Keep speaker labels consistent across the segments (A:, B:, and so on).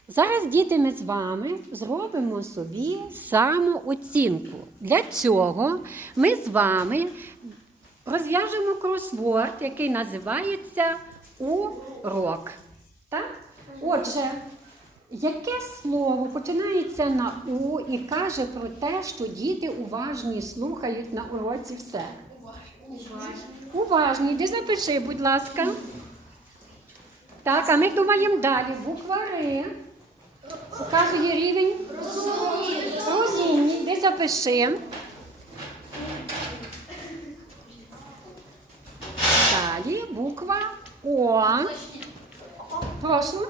A: Зараз, діти, ми з вами зробимо собі самооцінку. Для цього ми з вами розв'яжемо кросворд, який називається урок. Так? Отже, яке слово починається на У і каже про те, що діти уважні, слухають на уроці все? Уважні. Іди запиши, будь ласка. Так, а ми думаємо далі. Буква Р показує рівень розумні. Іди запиши. Далі буква О. Прошу.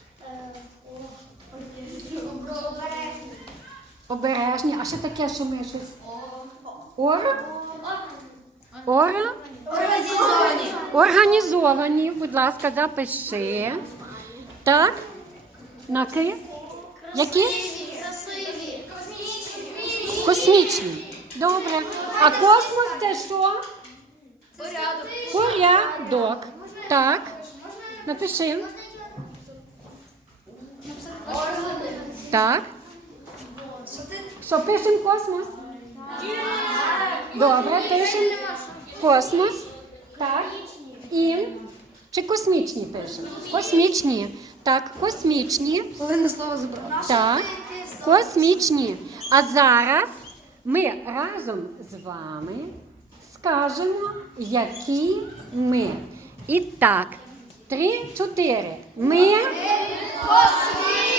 A: Обережні. А що таке, що ми щось? Ора? Ора? Організовані. Будь ласка, запиши. Так? Наки? Які? Космічні. Добре. А космос це що? Порядок. Так. Напиши. Так. Що, пишемо космос? Добре, пишемо космос. Так. І чи космічні пишемо? Космічні. Так, космічні. Так, космічні. А зараз ми разом з вами скажемо, які ми. І так, 3, 4. Ми космічні.